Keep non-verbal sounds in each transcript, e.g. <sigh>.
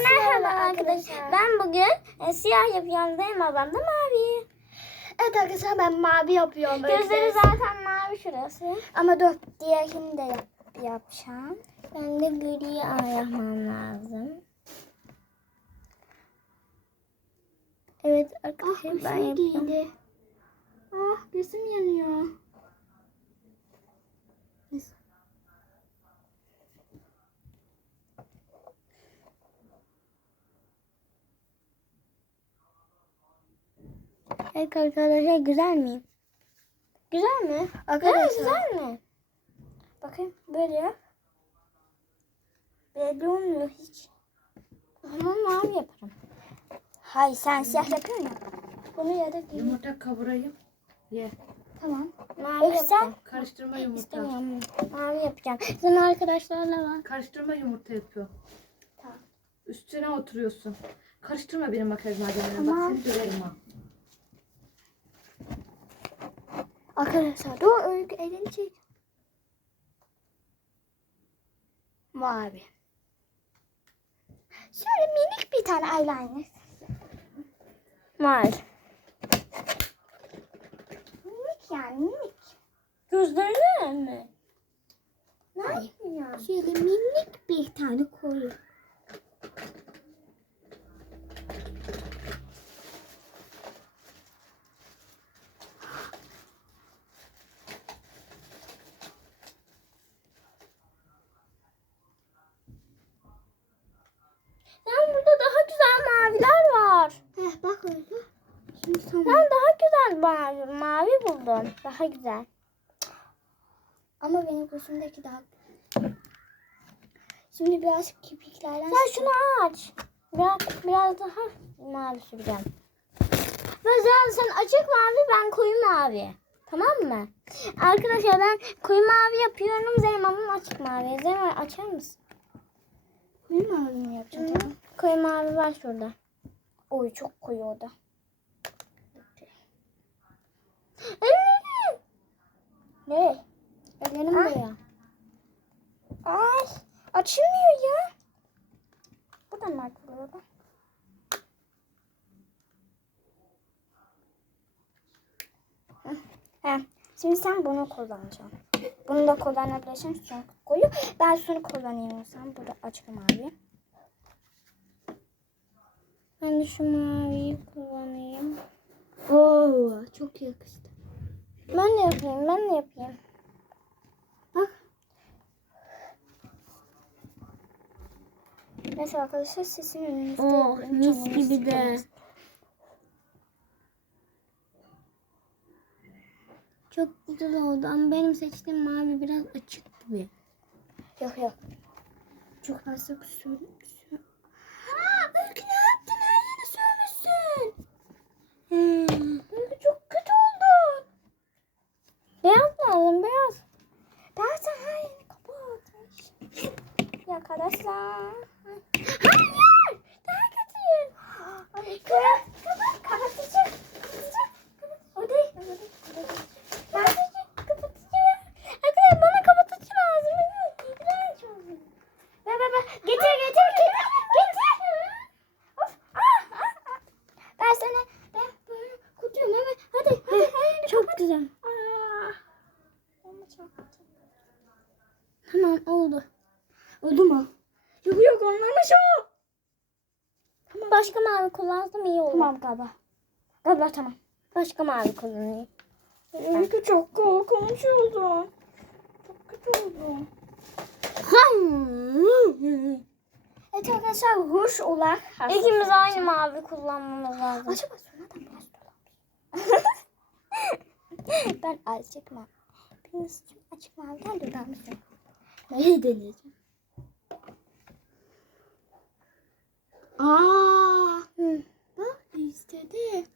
Merhaba arkadaşlar. Ben bugün e, siyah yapıyorum. Benim ablam da mavi. Evet arkadaşlar ben mavi yapıyorum. böyle. Gözleri zaten mavi şurası. Ama dur diğerini de yap, yapacağım. Ben de gri yapmam lazım. Evet arkadaşlar ben yapıyorum. değildi. Ah gözüm yanıyor. Evet arkadaşlar güzel miyim? Güzel mi? Arkadaşlar. güzel mi? Bakayım böyle yap. Belli olmuyor hiç. Ama mavi yaparım. Hayır sen siyah yapıyorsun ya. Bunu ya da gri. Yumurta kavurayım. Ye. Tamam. Mavi Öf, sen-. Karıştırma yumurta. İstemiyorum. Mavi yapacağım. Sen arkadaşlarla var. Karıştırma yumurta yapıyor. Tamam. Üstüne oturuyorsun. Karıştırma benim makyaj malzemelerini. Tamam. Bak seni döverim ha. Arkadaşlar dur öykü elini çek. Mavi. Şöyle minik bir tane eyeliner. Mavi. Minik yani minik. Gözlerine mi? Ne yapıyorsun? Şöyle minik bir tane koyu. Sen burada daha güzel maviler var. Heh bak öyle. Şimdi tamam. Ben daha güzel mavi, mavi buldum. Daha güzel. Ama benim gözümdeki daha Şimdi biraz kirpiklerden Sen şunu aç. Biraz, biraz daha mavi süreceğim. Ve sen, sen açık mavi ben koyu mavi. Tamam mı? Arkadaşlar ben koyu mavi yapıyorum. Zeynep ablam açık mavi. Zeynep açar mısın? Benim mavimi yapacağım. Hı. Tamam. Koyu mavi var şurada. Oy çok koyu o da. Ellerim. Ne? Ellerim de ya. Ay açılmıyor ya. Buradan mı açılıyor? He. Şimdi sen bunu kullanacaksın. Bunu da kullanabilirsin çünkü koyu. Ben şunu kullanayım sen. Burada açık mavi. Ben de şu maviyi kullanayım. Oo çok yakıştı. Ben de yapayım, ben de yapayım. Bak. Neyse arkadaşlar sesin önünüzde. Oh, yapıyorum. mis gibi de. Çok güzel oldu ama benim seçtiğim mavi biraz açık gibi. Yok yok. Çok fazla kusur. Aa, Öykü ne yaptın? Her yeri sürmüşsün. Hmm. Çünkü çok kötü oldu. Beyaz sen her yerini kapatmış. Ya arkadaşlar. Hayır. Daha kötü. Ay, kapat. Kapat. Kapatıcı. Kapatıcı. Kapat. O değil. O değil. O değil. Kapatıcı. Kapatıcı. Tamam oldu. Oldu mu? Yok yok olmamış o. Tamam. Başka mavi kullansam iyi olur. Tamam galiba. Galiba tamam. Başka mavi kullanayım. Öykü çok korkunç oldu. Çok kötü oldu. Evet arkadaşlar ruj olarak İkimiz aynı mavi kullanmamız lazım. Acaba sonradan biraz <laughs> Ben azıcık mavi. Biriniz için açık maviden de ben mesela. Neyi deneyeceğim? Aa, Hı. bak istedi.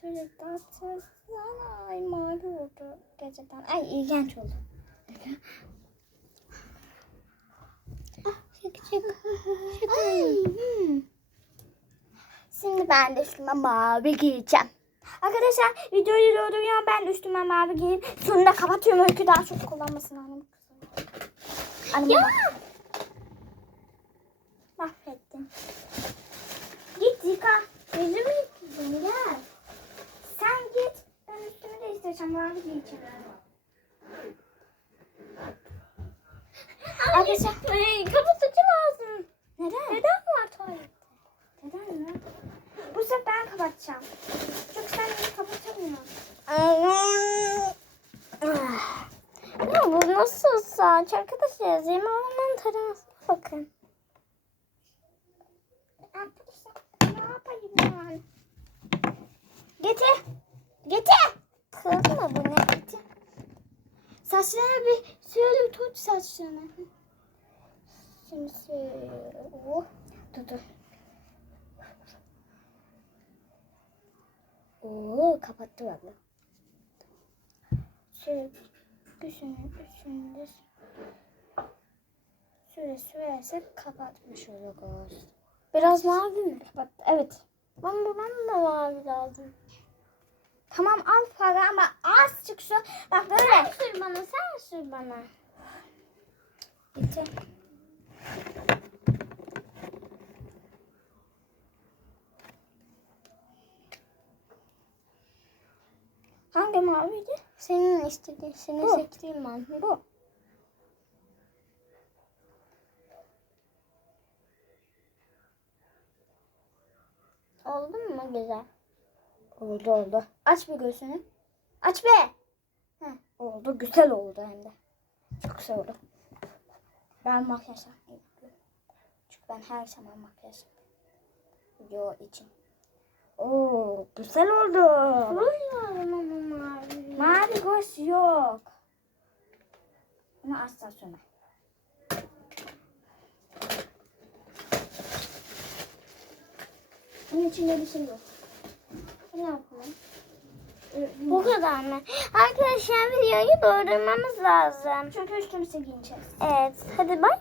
Şöyle dağıtırsana. Ay mavi oldu gerçekten. Ay ilginç oldu. Çık çık. Ay, hmm. Şimdi ben de şuna mavi giyeceğim. Arkadaşlar videoyu doğruyan ben üstüme mavi giyip sonunda kapatıyorum öykü daha çok kullanmasın annem. Annem ya. Mahvettim. Git yıka. Yüzümü yıkayacağım gel. Sen git. Ben üstümü değiştireceğim. Mavi giyeceğim. Arkadaşlar. Kapı kapatacağım. Çünkü sen beni kapatamıyorsun. Ya bu nasıl saç? Arkadaşlar Zeyma Hanım'ın taramasına bakın. Arkadaşlar ne yapayım ben? Getir. Getir. Kız mı bu ne? Saçlarına bir şöyle bir tut saçlarına. Şimdi şöyle. Oh. Dur dur. Oo kapattı abla. Şöyle düşünün, düşünün. Şöyle sürersek kapatmış oluruz. Biraz mavi mi? Bak evet. Bana, bana da mavi lazım. Tamam al para ama azıcık su. Bak böyle. Sen sür bana, sen sür bana. Getir. Hangi maviydi? Senin istediğin, senin seçtiğin mavi. Bu. Oldu mu güzel? Oldu oldu. Aç bir gözünü. Aç be. Heh, oldu. Güzel oldu hem de. Çok güzel oldu. Ben makyaj yapmayı yapıyorum. Çünkü ben her zaman makyaj yapıyorum. Video için. Oo, güzel oldu. Lazım ama mavi. Mavi göz yok. Bunu asla sürme. Bunun içinde bir şey yok. Ne yapalım? Bu kadar mı? Arkadaşlar videoyu durdurmamız lazım. Çünkü üstümüzü giyeceğiz. Evet. Hadi bay.